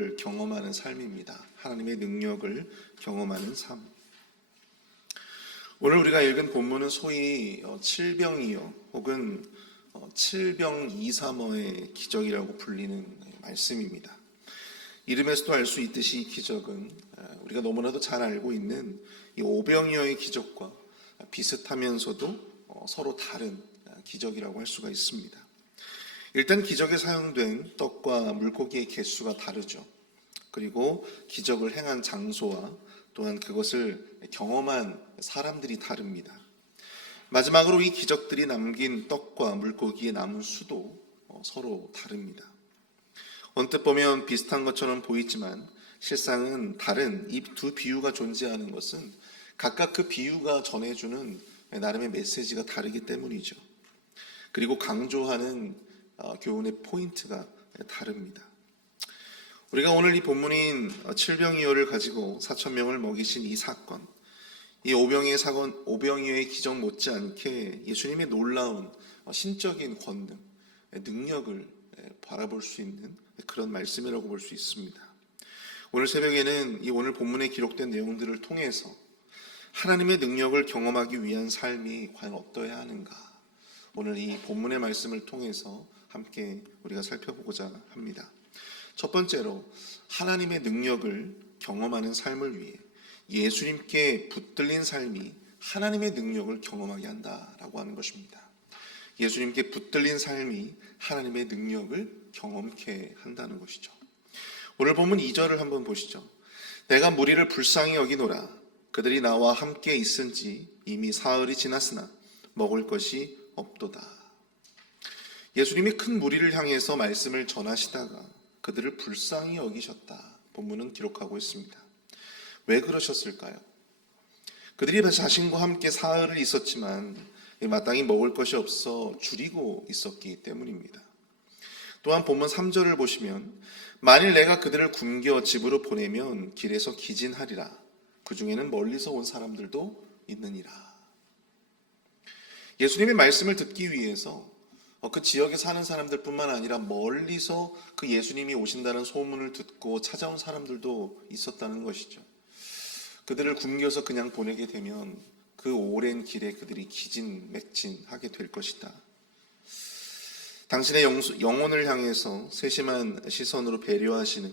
능력을 경험하는 삶입니다. 하나님의 능력을 경험하는 삶. 오늘 우리가 읽은 본문은 소위 칠병이요 혹은 칠병이삼어의 기적이라고 불리는 말씀입니다. 이름에서도 알 수 있듯이 이 기적은 우리가 너무나도 잘 알고 있는 이 오병이어의 기적과 비슷하면서도 서로 다른 기적이라고 할 수가 있습니다. 일단 기적에 사용된 떡과 물고기의 개수가 다르죠. 그리고 기적을 행한 장소와 또한 그것을 경험한 사람들이 다릅니다. 마지막으로 이 기적들이 남긴 떡과 물고기의 남은 수도 서로 다릅니다. 언뜻 보면 비슷한 것처럼 보이지만 실상은 다른 이 두 비유가 존재하는 것은 각각 그 비유가 전해주는 나름의 메시지가 다르기 때문이죠. 그리고 강조하는 교훈의 포인트가 다릅니다. 우리가 오늘 이 본문인 칠병이어를 가지고 4,000명을 먹이신 이 사건, 이 오병이어의 기적 못지않게 예수님의 놀라운 신적인 권능, 능력을 바라볼 수 있는 그런 말씀이라고 볼 수 있습니다. 오늘 새벽에는 이 오늘 본문에 기록된 내용들을 통해서 하나님의 능력을 경험하기 위한 삶이 과연 어떠해야 하는가, 오늘 이 본문의 말씀을 통해서 함께 우리가 살펴보고자 합니다. 첫 번째로 하나님의 능력을 경험하는 삶을 위해 예수님께 붙들린 삶이 하나님의 능력을 경험하게 한다라고 하는 것입니다. 예수님께 붙들린 삶이 하나님의 능력을 경험케 한다는 것이죠. 오늘 본문 2절을 한번 보시죠. 내가 무리를 불쌍히 여기노라. 그들이 나와 함께 있은지 이미 사흘이 지났으나 먹을 것이 없도다. 예수님이 큰 무리를 향해서 말씀을 전하시다가 그들을 불쌍히 여기셨다. 본문은 기록하고 있습니다. 왜 그러셨을까요? 그들이 자신과 함께 사흘을 있었지만 마땅히 먹을 것이 없어 줄이고 있었기 때문입니다. 또한 본문 3절을 보시면 만일 내가 그들을 굶겨 집으로 보내면 길에서 기진하리라. 그 중에는 멀리서 온 사람들도 있느니라. 예수님의 말씀을 듣기 위해서 그 지역에 사는 사람들뿐만 아니라 멀리서 그 예수님이 오신다는 소문을 듣고 찾아온 사람들도 있었다는 것이죠. 그들을 굶겨서 그냥 보내게 되면 그 오랜 길에 그들이 기진맥진하게 될 것이다. 당신의 영혼을 향해서 세심한 시선으로 배려하시는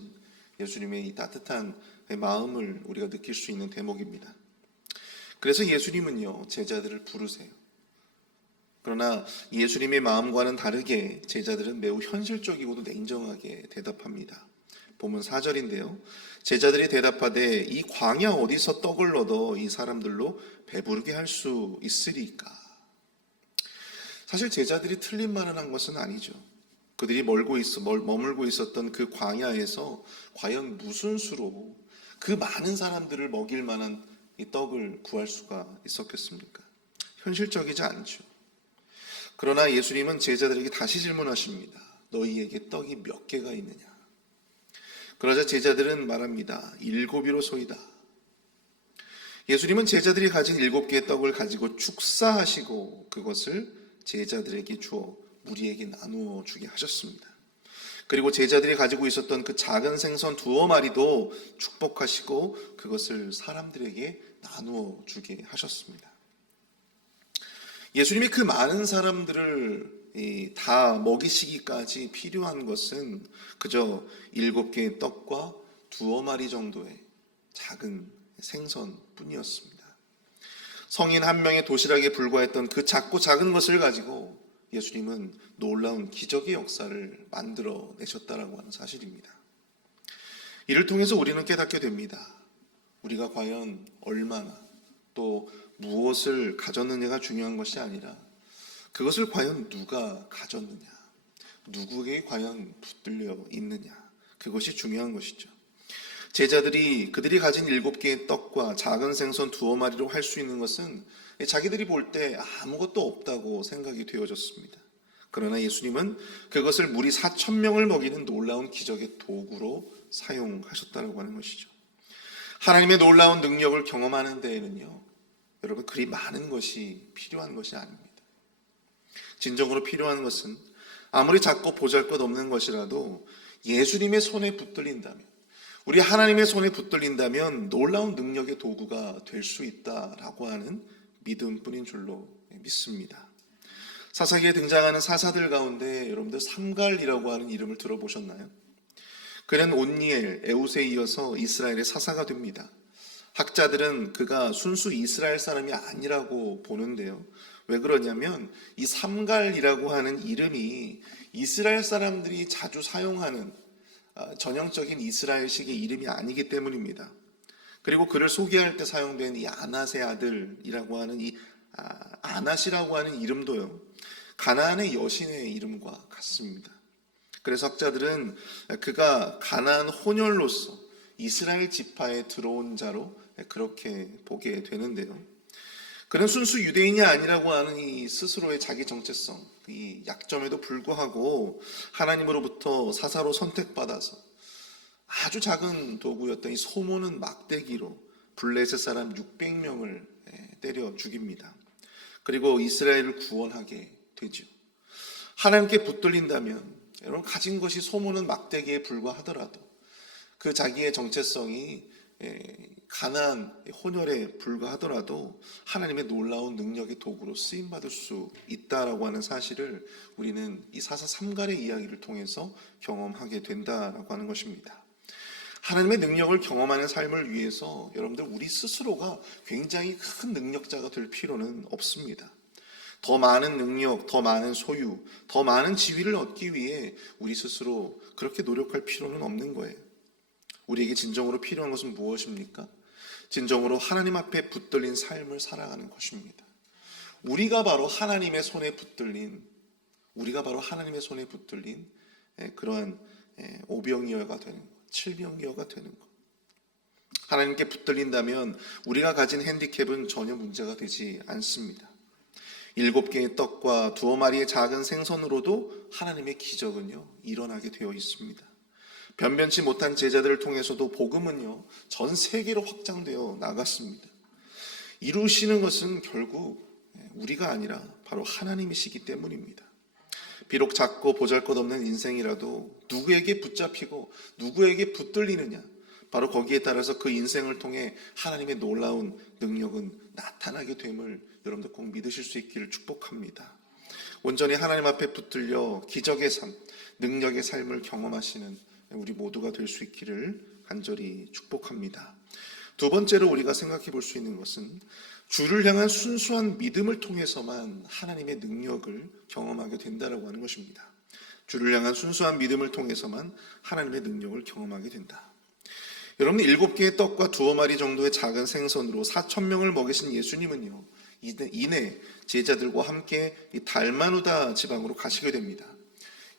예수님의 이 따뜻한 마음을 우리가 느낄 수 있는 대목입니다. 그래서 예수님은요, 제자들을 부르세요. 그러나 예수님의 마음과는 다르게 제자들은 매우 현실적이고도 냉정하게 대답합니다. 본문 4절인데요. 제자들이 대답하되 이 광야 어디서 떡을 얻어 이 사람들로 배부르게 할 수 있으리까? 사실 제자들이 틀린 말을 한 것은 아니죠. 그들이 머물고 있었던 그 광야에서 과연 무슨 수로 그 많은 사람들을 먹일 만한 이 떡을 구할 수가 있었겠습니까? 현실적이지 않죠. 그러나 예수님은 제자들에게 다시 질문하십니다. 너희에게 떡이 몇 개가 있느냐? 그러자 제자들은 말합니다. 7이로소이다. 예수님은 제자들이 가진 7개의 떡을 가지고 축사하시고 그것을 제자들에게 주어 무리에게 나누어 주게 하셨습니다. 그리고 제자들이 가지고 있었던 그 작은 생선 2마리도 축복하시고 그것을 사람들에게 나누어 주게 하셨습니다. 예수님이 그 많은 사람들을 다 먹이시기까지 필요한 것은 그저 7개의 떡과 2마리 정도의 작은 생선뿐이었습니다. 성인 한 명의 도시락에 불과했던 그 작고 작은 것을 가지고 예수님은 놀라운 기적의 역사를 만들어 내셨다라고 하는 사실입니다. 이를 통해서 우리는 깨닫게 됩니다. 우리가 과연 얼마나 또 무엇을 가졌느냐가 중요한 것이 아니라 그것을 과연 누가 가졌느냐, 누구에게 과연 붙들려 있느냐, 그것이 중요한 것이죠. 제자들이 그들이 가진 7개의 떡과 작은 생선 2마리로 할 수 있는 것은 자기들이 볼 때 아무것도 없다고 생각이 되어졌습니다. 그러나 예수님은 그것을 무리 4,000명을 먹이는 놀라운 기적의 도구로 사용하셨다고 하는 것이죠. 하나님의 놀라운 능력을 경험하는 데에는요, 여러분 그리 많은 것이 필요한 것이 아닙니다. 진정으로 필요한 것은 아무리 작고 보잘것없는 것이라도 예수님의 손에 붙들린다면, 우리 하나님의 손에 붙들린다면 놀라운 능력의 도구가 될 수 있다라고 하는 믿음뿐인 줄로 믿습니다. 사사기에 등장하는 사사들 가운데 여러분들 삼갈이라고 하는 이름을 들어보셨나요? 그는 온니엘, 에웃에 이어서 이스라엘의 사사가 됩니다. 학자들은 그가 순수 이스라엘 사람이 아니라고 보는데요. 왜 그러냐면 이 삼갈이라고 하는 이름이 이스라엘 사람들이 자주 사용하는 전형적인 이스라엘식의 이름이 아니기 때문입니다. 그리고 그를 소개할 때 사용된 이 아낫의 아들이라고 하는 이 아낫이라고 하는 이름도요, 가나안의 여신의 이름과 같습니다. 그래서 학자들은 그가 가나안 혼혈로서 이스라엘 지파에 들어온 자로 그렇게 보게 되는데요. 그는 순수 유대인이 아니라고 하는 이 스스로의 자기 정체성, 이 약점에도 불구하고 하나님으로부터 사사로 선택받아서 아주 작은 도구였던 이 소모는 막대기로 블레셋 사람 600명을 때려 죽입니다. 그리고 이스라엘을 구원하게 되죠. 하나님께 붙들린다면 여러분, 가진 것이 소모는 막대기에 불과하더라도 그 자기의 정체성이 가나안 혼혈에 불과하더라도 하나님의 놀라운 능력의 도구로 쓰임받을 수 있다라고 하는 사실을 우리는 이 사사 삼갈의 이야기를 통해서 경험하게 된다라고 하는 것입니다. 하나님의 능력을 경험하는 삶을 위해서 여러분들 우리 스스로가 굉장히 큰 능력자가 될 필요는 없습니다. 더 많은 능력, 더 많은 소유, 더 많은 지위를 얻기 위해 우리 스스로 그렇게 노력할 필요는 없는 거예요. 우리에게 진정으로 필요한 것은 무엇입니까? 진정으로 하나님 앞에 붙들린 삶을 살아가는 것입니다. 우리가 바로 하나님의 손에 붙들린 그러한 오병이어가 되는 것, 칠병이어가 되는 것. 하나님께 붙들린다면 우리가 가진 핸디캡은 전혀 문제가 되지 않습니다. 7개의 떡과 2마리의 작은 생선으로도 하나님의 기적은요, 일어나게 되어 있습니다. 변변치 못한 제자들을 통해서도 복음은요, 전 세계로 확장되어 나갔습니다. 이루시는 것은 결국 우리가 아니라 바로 하나님이시기 때문입니다. 비록 작고 보잘것없는 인생이라도 누구에게 붙잡히고 누구에게 붙들리느냐, 바로 거기에 따라서 그 인생을 통해 하나님의 놀라운 능력은 나타나게 됨을 여러분들 꼭 믿으실 수 있기를 축복합니다. 온전히 하나님 앞에 붙들려 기적의 삶, 능력의 삶을 경험하시는 우리 모두가 될 수 있기를 간절히 축복합니다. 두 번째로 우리가 생각해 볼 수 있는 것은 주를 향한 순수한 믿음을 통해서만 하나님의 능력을 경험하게 된다라고 하는 것입니다. 주를 향한 순수한 믿음을 통해서만 하나님의 능력을 경험하게 된다. 여러분, 7개의 떡과 2마리 정도의 작은 생선으로 4,000명을 먹이신 예수님은요, 이내 제자들과 함께 이 달마누다 지방으로 가시게 됩니다.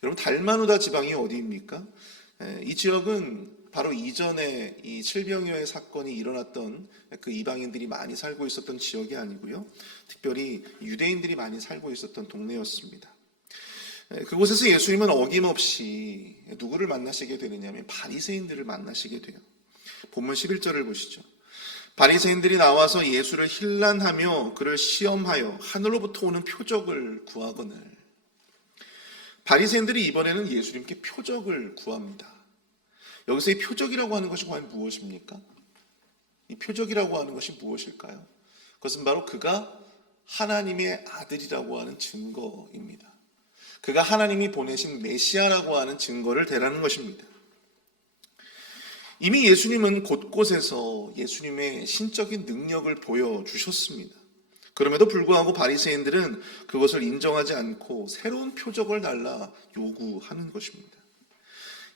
여러분, 달마누다 지방이 어디입니까? 이 지역은 바로 이전에 이 칠병이어의 사건이 일어났던 그 이방인들이 많이 살고 있었던 지역이 아니고요, 특별히 유대인들이 많이 살고 있었던 동네였습니다. 그곳에서 예수님은 어김없이 누구를 만나시게 되느냐면 바리새인들을 만나시게 돼요. 본문 11절을 보시죠. 바리새인들이 나와서 예수를 힐난하며 그를 시험하여 하늘로부터 오는 표적을 구하거늘. 바리새인들이 이번에는 예수님께 표적을 구합니다. 여기서 이 표적이라고 하는 것이 과연 무엇입니까? 이 표적이라고 하는 것이 무엇일까요? 그것은 바로 그가 하나님의 아들이라고 하는 증거입니다. 그가 하나님이 보내신 메시아라고 하는 증거를 대라는 것입니다. 이미 예수님은 곳곳에서 예수님의 신적인 능력을 보여주셨습니다. 그럼에도 불구하고 바리새인들은 그것을 인정하지 않고 새로운 표적을 달라 요구하는 것입니다.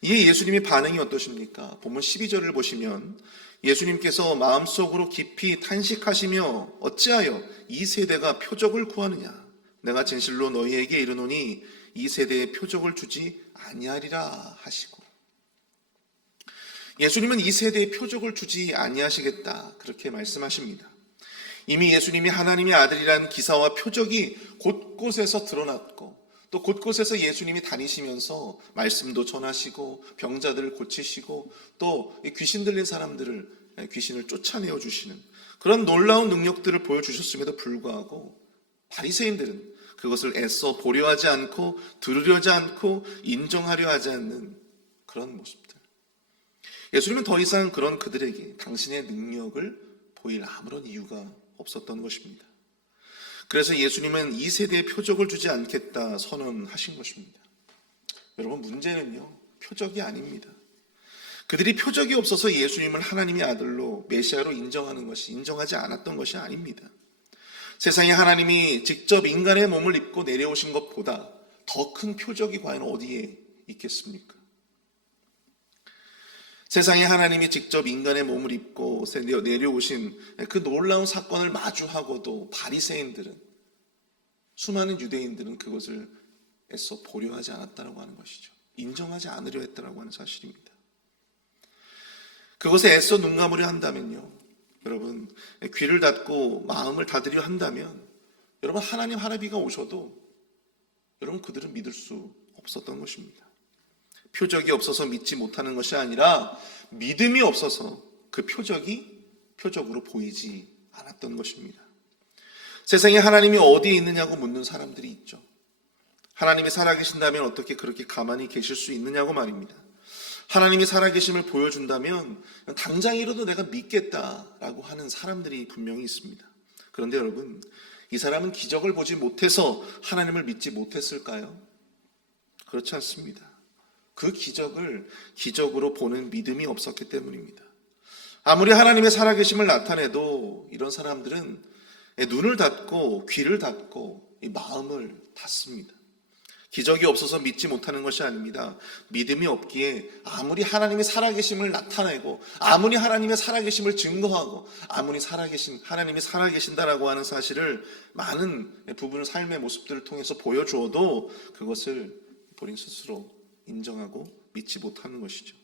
이에 예수님의 반응이 어떠십니까? 본문 12절을 보시면 예수님께서 마음속으로 깊이 탄식하시며 어찌하여 이 세대가 표적을 구하느냐? 내가 진실로 너희에게 이르노니 이 세대에 표적을 주지 아니하리라 하시고, 예수님은 이 세대에 표적을 주지 아니하시겠다 그렇게 말씀하십니다. 이미 예수님이 하나님의 아들이라는 기사와 표적이 곳곳에서 드러났고, 또 곳곳에서 예수님이 다니시면서 말씀도 전하시고 병자들을 고치시고 또 귀신 들린 사람들을 귀신을 쫓아내어 주시는 그런 놀라운 능력들을 보여주셨음에도 불구하고 바리새인들은 그것을 애써 보려 하지 않고 들으려지 않고 인정하려 하지 않는 그런 모습들. 예수님은 더 이상 그런 그들에게 당신의 능력을 보일 아무런 이유가 없었던 것입니다. 그래서 예수님은 이 세대에 표적을 주지 않겠다 선언하신 것입니다. 여러분, 문제는요, 표적이 아닙니다. 그들이 표적이 없어서 예수님을 하나님의 아들로 메시아로 인정하지 않았던 것이 아닙니다. 세상에 하나님이 직접 인간의 몸을 입고 내려오신 것보다 더 큰 표적이 과연 어디에 있겠습니까? 세상에 하나님이 직접 인간의 몸을 입고 내려오신 그 놀라운 사건을 마주하고도 바리새인들은, 수많은 유대인들은 그것을 애써 보려 하지 않았다고 하는 것이죠. 인정하지 않으려 했다고 하는 사실입니다. 그것에 애써 눈 감으려 한다면요, 여러분, 귀를 닫고 마음을 닫으려 한다면 여러분, 하나님 할아비가 오셔도 여러분, 그들은 믿을 수 없었던 것입니다. 표적이 없어서 믿지 못하는 것이 아니라 믿음이 없어서 그 표적이 표적으로 보이지 않았던 것입니다. 세상에 하나님이 어디에 있느냐고 묻는 사람들이 있죠. 하나님이 살아계신다면 어떻게 그렇게 가만히 계실 수 있느냐고 말입니다. 하나님이 살아계심을 보여준다면 당장이라도 내가 믿겠다라고 하는 사람들이 분명히 있습니다. 그런데 여러분, 이 사람은 기적을 보지 못해서 하나님을 믿지 못했을까요? 그렇지 않습니다. 그 기적을 기적으로 보는 믿음이 없었기 때문입니다. 아무리 하나님의 살아계심을 나타내도 이런 사람들은 눈을 닫고 귀를 닫고 이 마음을 닫습니다. 기적이 없어서 믿지 못하는 것이 아닙니다. 믿음이 없기에 아무리 하나님의 살아계심을 나타내고 아무리 하나님의 살아계심을 증거하고 아무리 하나님이 살아계신다라고 하는 사실을 많은 부분을 삶의 모습들을 통해서 보여주어도 그것을 본인 스스로 인정하고 믿지 못하는 것이죠.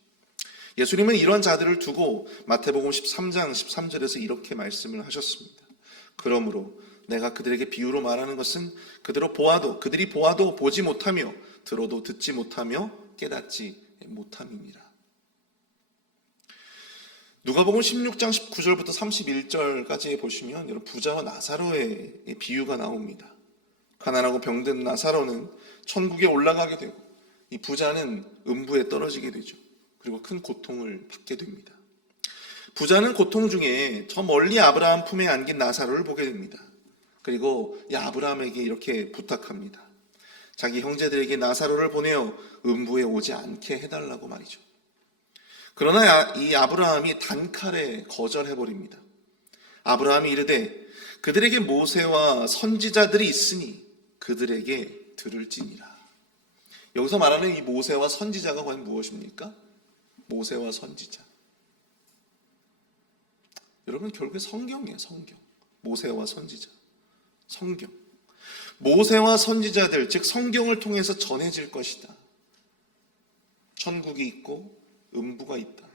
예수님은 이런 자들을 두고 마태복음 13장 13절에서 이렇게 말씀을 하셨습니다. 그러므로 내가 그들에게 비유로 말하는 것은 그들이 보아도 보지 못하며 들어도 듣지 못하며 깨닫지 못함이니라. 누가복음 16장 19절부터 31절까지 보시면 여러분, 부자와 나사로의 비유가 나옵니다. 가난하고 병든 나사로는 천국에 올라가게 되고 이 부자는 음부에 떨어지게 되죠. 그리고 큰 고통을 받게 됩니다. 부자는 고통 중에 저 멀리 아브라함 품에 안긴 나사로를 보게 됩니다. 그리고 이 아브라함에게 이렇게 부탁합니다. 자기 형제들에게 나사로를 보내어 음부에 오지 않게 해달라고 말이죠. 그러나 이 아브라함이 단칼에 거절해버립니다. 아브라함이 이르되 그들에게 모세와 선지자들이 있으니 그들에게 들을지니라. 여기서 말하는 이 모세와 선지자가 과연 무엇입니까? 모세와 선지자. 여러분, 결국에 성경이에요. 성경. 모세와 선지자. 성경. 모세와 선지자들, 즉 성경을 통해서 전해질 것이다. 천국이 있고 음부가 있다.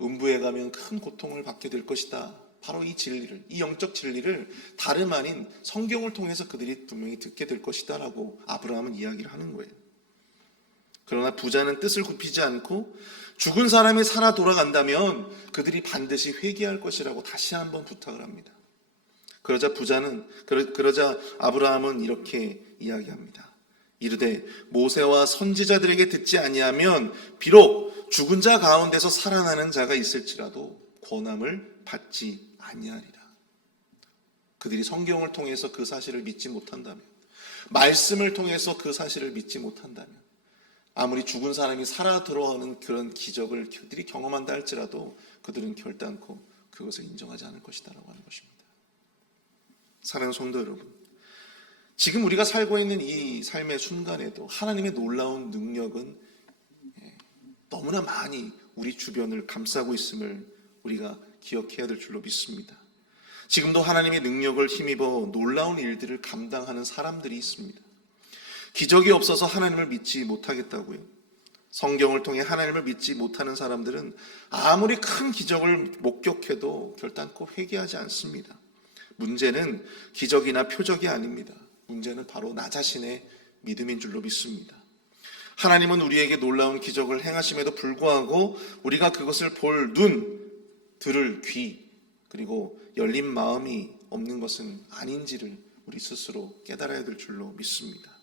음부에 가면 큰 고통을 받게 될 것이다. 바로 이 진리를, 이 영적 진리를 다름 아닌 성경을 통해서 그들이 분명히 듣게 될 것이다 라고 아브라함은 이야기를 하는 거예요. 그러나 부자는 뜻을 굽히지 않고 죽은 사람이 살아 돌아간다면 그들이 반드시 회개할 것이라고 다시 한번 부탁을 합니다. 그러자 아브라함은 이렇게 이야기합니다. 이르되 모세와 선지자들에게 듣지 아니하면 비록 죽은 자 가운데서 살아나는 자가 있을지라도 권함을 받지 아니하리라. 그들이 성경을 통해서 그 사실을 믿지 못한다면, 말씀을 통해서 그 사실을 믿지 못한다면, 아무리 죽은 사람이 살아 들어오는 그런 기적을 그들이 경험한다 할지라도 그들은 결단코 그것을 인정하지 않을 것이다라고 하는 것입니다. 사랑하는 성도 여러분, 지금 우리가 살고 있는 이 삶의 순간에도 하나님의 놀라운 능력은 너무나 많이 우리 주변을 감싸고 있음을 우리가 기억해야 될 줄로 믿습니다. 지금도 하나님의 능력을 힘입어 놀라운 일들을 감당하는 사람들이 있습니다. 기적이 없어서 하나님을 믿지 못하겠다고요. 성경을 통해 하나님을 믿지 못하는 사람들은 아무리 큰 기적을 목격해도 결단코 회개하지 않습니다. 문제는 기적이나 표적이 아닙니다. 문제는 바로 나 자신의 믿음인 줄로 믿습니다. 하나님은 우리에게 놀라운 기적을 행하심에도 불구하고 우리가 그것을 볼 눈, 들을 귀, 그리고 열린 마음이 없는 것은 아닌지를 우리 스스로 깨달아야 될 줄로 믿습니다.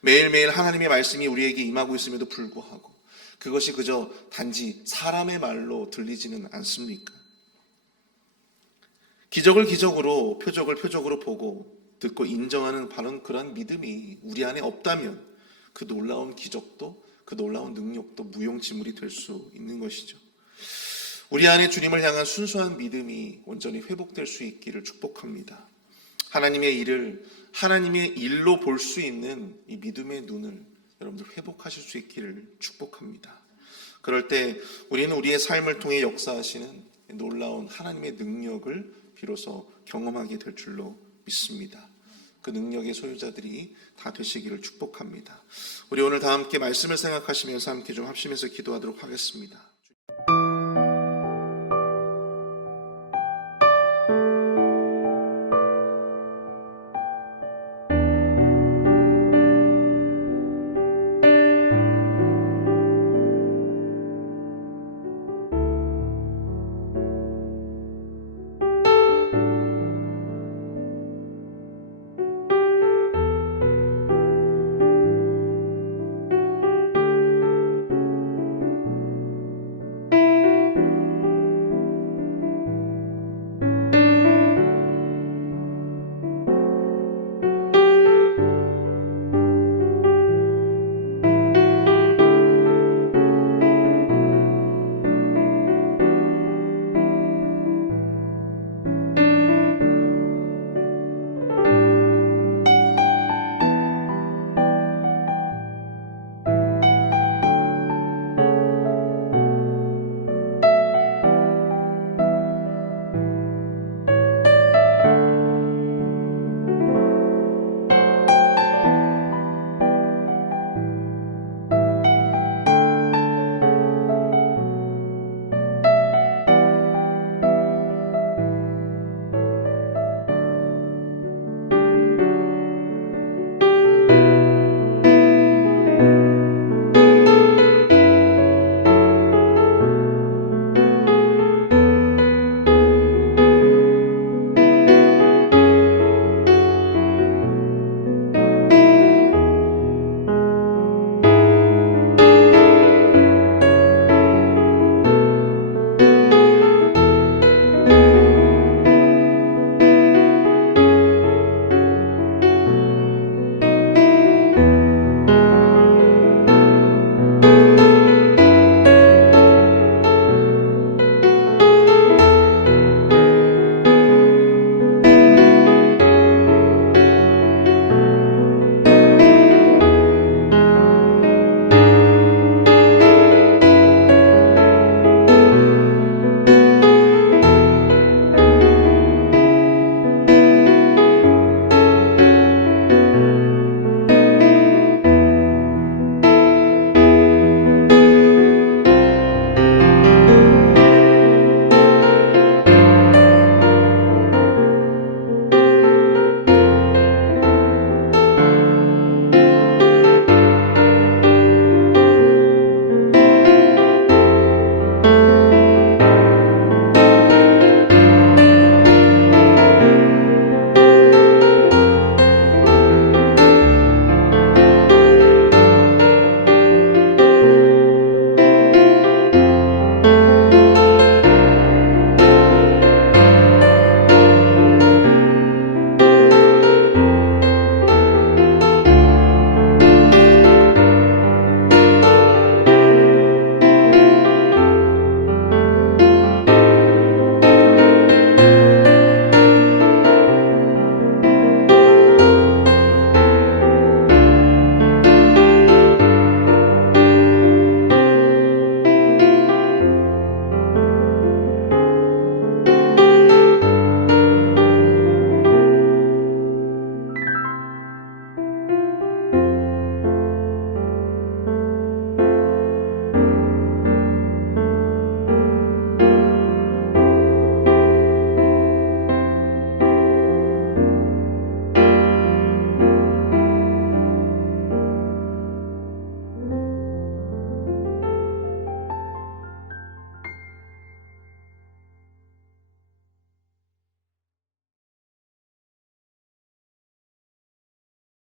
매일매일 하나님의 말씀이 우리에게 임하고 있음에도 불구하고 그것이 그저 단지 사람의 말로 들리지는 않습니까? 기적을 기적으로, 표적을 표적으로 보고 듣고 인정하는 바로 그런 믿음이 우리 안에 없다면 그 놀라운 기적도, 그 놀라운 능력도 무용지물이 될 수 있는 것이죠. 우리 안에 주님을 향한 순수한 믿음이 온전히 회복될 수 있기를 축복합니다. 하나님의 일을 하나님의 일로 볼 수 있는 이 믿음의 눈을 여러분들 회복하실 수 있기를 축복합니다. 그럴 때 우리는 우리의 삶을 통해 역사하시는 놀라운 하나님의 능력을 비로소 경험하게 될 줄로 믿습니다. 그 능력의 소유자들이 다 되시기를 축복합니다. 우리 오늘 다 함께 말씀을 생각하시면서 함께 좀 합심해서 기도하도록 하겠습니다.